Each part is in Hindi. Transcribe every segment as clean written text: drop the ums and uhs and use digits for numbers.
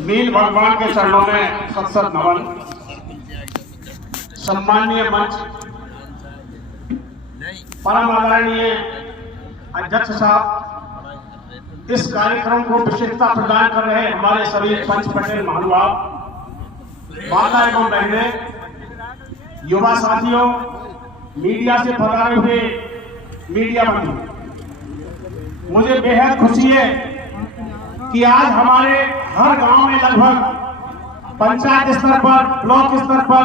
नील भगवान के चरणों में सत नमन। सम्माननीय मंच, परम आदरणीय अध्यक्ष साहब, इस कार्यक्रम को विशेषता प्रदान कर रहे हमारे सभी पंच पटेल महानुभाव, माता एवं बहने, युवा साथियों, मीडिया से पधारे हुए मीडिया बंधु, मुझे बेहद खुशी है कि आज हमारे हर गांव में लगभग पंचायत स्तर पर, ब्लॉक स्तर पर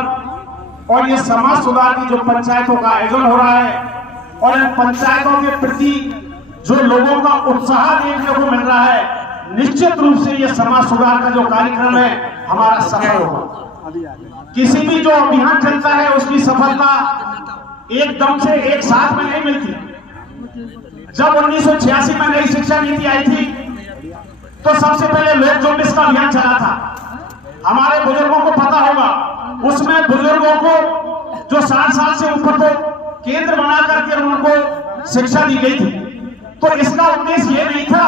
और ये समाज सुधार की जो पंचायतों का आयोजन हो रहा है और इन पंचायतों के प्रति जो लोगों का उत्साह देखने को मिल रहा है, निश्चित रूप से ये समाज सुधार का जो कार्यक्रम है हमारा सफल होगा। किसी भी जो अभियान चलता है उसकी सफलता एकदम से एक साथ में नहीं मिलती। जब 1986 में नई शिक्षा नीति आई थी तो सबसे पहले लोक जोबिस का अभियान चला था। हमारे बुजुर्गों को पता होगा, उसमें बुजुर्गों को जो 60 साल से ऊपर को केंद्र बना करके उनको शिक्षा दी गई थी। तो इसका उद्देश्य ये नहीं था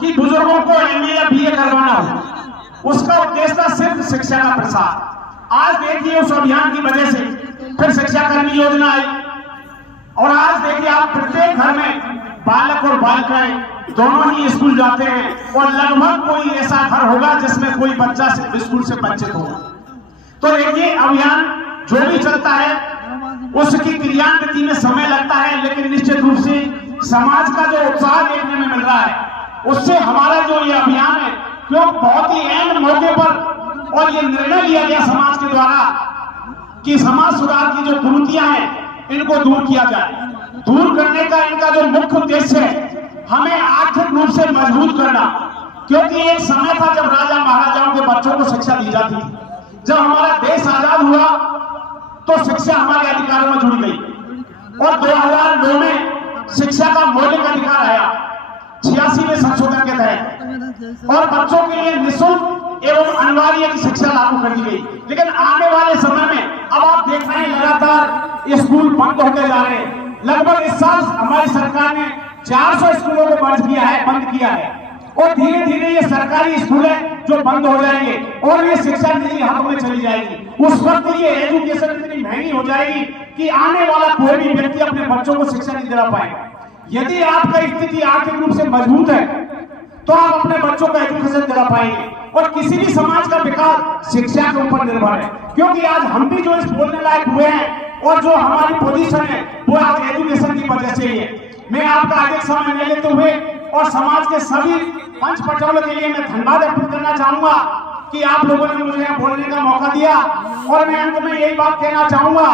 कि बुजुर्गों को MA या BA करवाना हो, उसका उद्देश्य था सिर्फ शिक्षा का प्रसार। आज देखिए उस अभियान की वजह से फिर शिक्षा कर्मी योजना आई और आज देखिए आप प्रत्येक घर में बालक और बालिकाएं दोनों ही स्कूल जाते हैं और लगभग कोई ऐसा घर होगा जिसमें कोई बच्चा स्कूल से वंचित होगा। तो देखिए अभियान जो भी चलता है उसकी क्रियान्विति में समय लगता है, लेकिन निश्चित रूप से समाज का जो उत्साह देखने में मिल रहा है उससे हमारा जो ये अभियान है, क्यों बहुत ही अहम मौके पर और ये निर्णय लिया गया समाज के द्वारा कि समाज सुधार की जो कुरीतियां हैं इनको दूर किया जाए। दूर करने का इनका जो मुख्य उद्देश्य है, हमें आर्थिक रूप से मजबूत करना, क्योंकि एक समय था जब राजा महाराजाओं के बच्चों को शिक्षा दी जाती थी। जब हमारा देश आजाद हुआ तो शिक्षा हमारे अधिकारों में जुड़ गई और 2009 में शिक्षा का मौलिक अधिकार आया 86वें संशोधन के तहत और बच्चों के लिए निःशुल्क एवं अनिवार्य की शिक्षा लागू कर दी गई। लेकिन आने वाले समय में अब आप देख रहे हैं लगातार स्कूल बंद होते जा रहे हैं। लगभग इस साल हमारी सरकार ने 400 स्कूलों को बंद किया है और धीरे धीरे ये सरकारी स्कूल है जो बंद हो जाएंगे और ये शिक्षा निजी हाथों में चली जाएगी। उस वक्त ये एजुकेशन इतनी महंगी हो जाएगी कि आने वाला कोई भी व्यक्ति अपने बच्चों को शिक्षा नहीं दिला पाएगा। यदि आपका स्थिति आर्थिक रूप से मजबूत है तो आप अपने बच्चों को एजुकेशन दिला पाएंगे और किसी भी समाज का विकास शिक्षा के ऊपर निर्भर है। क्योंकि आज हम भी जो इस बोलने लायक हुए हैं और जो हमारी पोजीशन है वो आज एजुकेशन की वजह से ही है। मैं आपका अधिक समय नहीं लेते हुए और समाज के सभी पंच पटौलों के लिए मैं धन्यवाद अर्पित करना चाहूंगा कि आप लोगों ने मुझे यहाँ बोलने का मौका दिया। और मैं अंत में यही बात कहना चाहूंगा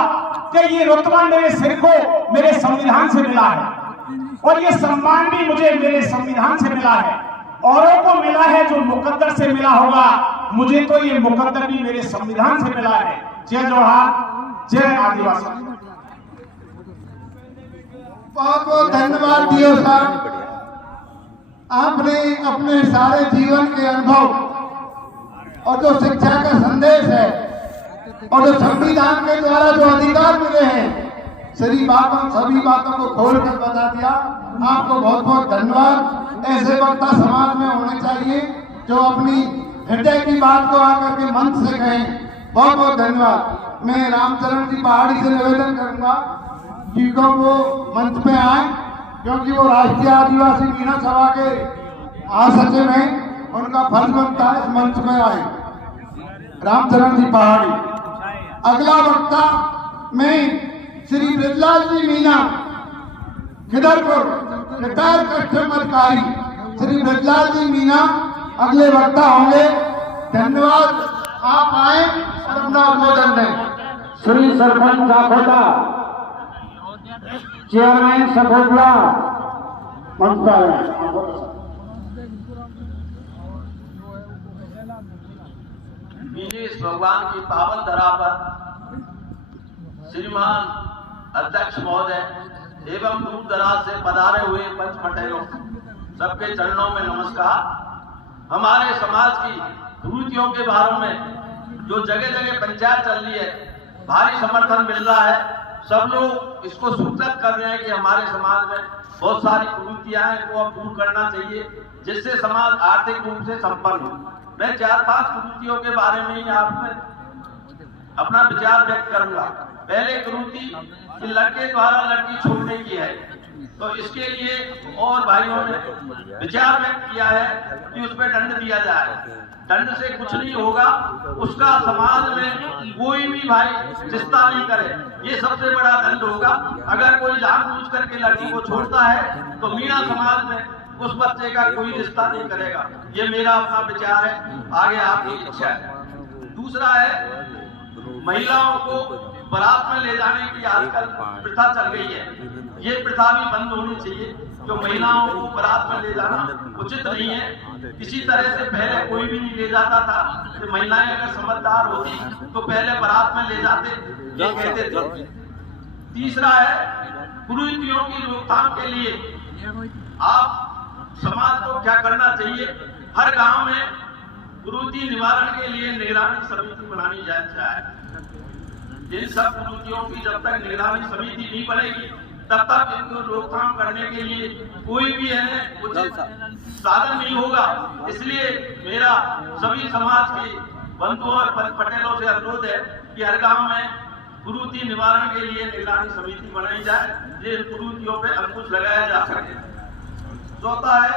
कि ये रुतबा मेरे सिर को मेरे संविधान से मिला है और ये सम्मान भी मुझे मेरे संविधान से मिला है। औरों को मिला है जो मुकद्दर से मिला होगा, मुझे तो ये मुकद्दर भी मेरे संविधान से मिला है। जय जोहार, जय आदिवासी। बहुत बहुत धन्यवाद दियो साहब, आपने अपने सारे जीवन के अनुभव और जो शिक्षा का संदेश है और जो संविधान के द्वारा जो अधिकार मिले हैं सभी बातों को खोल कर बता दिया। आपको बहुत बहुत धन्यवाद। ऐसे वक्ता समाज में होने चाहिए जो अपनी हृदय की बात को आकर के मंच से कहें। बहुत बहुत धन्यवाद। मैं रामचरण जी पहाड़ी से निवेदन करूंगा जी को वो मंच पे आए, क्योंकि वो राष्ट्रीय आदिवासी मीणा सभा के महासचिव हैं, उनका फर्ज बनता है इस मंच में आए। रामचरण जी पहाड़ी। अगला वक्ता मैं श्री ब्रजलाल जी मीणा, खिदरपुर, रिटायर कस्टम अधिकारी श्री ब्रजलाल जी मीणा अगले वक्ता होंगे। धन्यवाद। आप आए और अपना उद्बोधन दें। श्री सरपंच साखोटा, चेयरमैन सखोटला मंच इस भगवान की पावन धरा पर श्रीमान अध्यक्ष महोदय एवं दूर दराज से पधारे हुए पंच पटेलों सबके चरणों में नमस्कार। हमारे समाज की कुरीतियों के बारे में जो जगह जगह पंचायत चल रही है, भारी समर्थन मिल रहा है। सब लोग इसको स्वीकृत कर रहे हैं कि हमारे समाज में बहुत सारी कुरीतियां हैं, इनको अब दूर करना चाहिए। जिससे समाज आर्थिक रूप से संपन्न हो। मैं 4-5 कुरीतियों के बारे में ही आप में अपना विचार व्यक्त करूंगा। पहले कुरीति कि लड़के द्वारा लड़की छोड़ने की है, तो इसके लिए और भाइयों ने विचार व्यक्त किया है कि उस पर दंड दिया जाए। दंड से कुछ नहीं होगा, उसका समाज में कोई भी भाई रिश्ता नहीं करे, ये सबसे बड़ा दंड होगा। अगर कोई जानबूझ करके लड़की को छोड़ता है तो मीणा समाज में उस बच्चे का कोई रिश्ता नहीं करेगा। ये मेरा अपना विचार है, आगे आपकी इच्छा है। दूसरा है, महिलाओं को बारात में ले जाने की आजकल प्रथा चल गई है, ये प्रथा भी बंद होनी चाहिए। जो महिलाओं को बारात में ले जाना उचित नहीं है। किसी तरह से पहले कोई भी नहीं ले जाता था कि महिलाएं अगर समझदार होती तो पहले बारात में ले जाते, ये कहते थे। तीसरा है, कुरीतियों की रोकथाम के लिए आप समाज को क्या करना चाहिए, हर गांव में कुरीति निवारण के लिए निगरानी समिति बनानी जाए। इन सब कुरीतियों की जब तक निगरानी समिति नहीं बनेगी तब तक इनको रोकथाम करने के लिए कोई भी है उचित साधन नहीं होगा। इसलिए मेरा सभी समाज के बंधुओं और पटेलों से अनुरोध है कि हर गांव में कुरीति निवारण के लिए निगरानी समिति बनाई जाए, ये कुरीतियों पे अंकुश लगाया जा सके। चौथा है,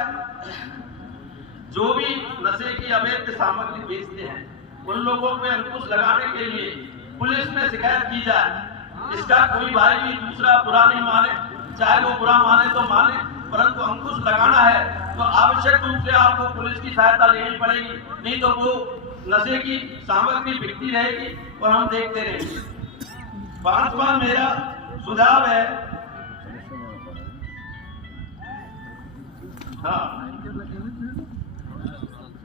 जो भी नशे की अवैध सामग्री बेचते हैं उन लोगों पे अंकुश लगाने के लिए पुलिस में शिकायत की जाए। इसका कोई भाई भी दूसरा बुरा नहीं माने, चाहे वो बुरा माने तो माने, परंतु अंकुश लगाना है तो आवश्यक रूप से आपको पुलिस की सहायता लेनी पड़ेगी, नहीं तो वो नशे की सामग्री बिकती रहेगी और हम देखते रहेंगे। 5वां मेरा सुझाव है,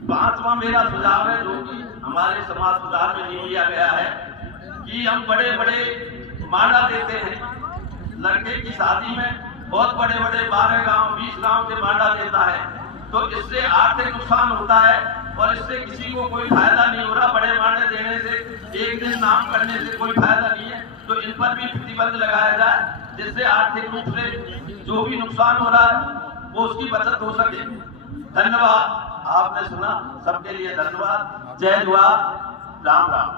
पांचवा मेरा सुझाव है जो कि हमारे समाज सुधार में नहीं लिया गया है कि हम बड़े बड़े मांडा देते हैं। लड़के की शादी में बहुत बड़े बड़े 12 गांव 20 गांव के मांडा देता है, तो इससे आर्थिक नुकसान होता है और इससे किसी को कोई फायदा नहीं हो रहा। बड़े मांडे देने से, एक दिन नाम करने से कोई फायदा नहीं है, तो इन पर भी प्रतिबंध लगाया जाए जिससे आर्थिक रूप से जो भी नुकसान हो रहा है वो उसकी बचत हो सके। धन्यवाद, आपने सुना, सबके लिए धन्यवाद। जय जवाहर, राम राम।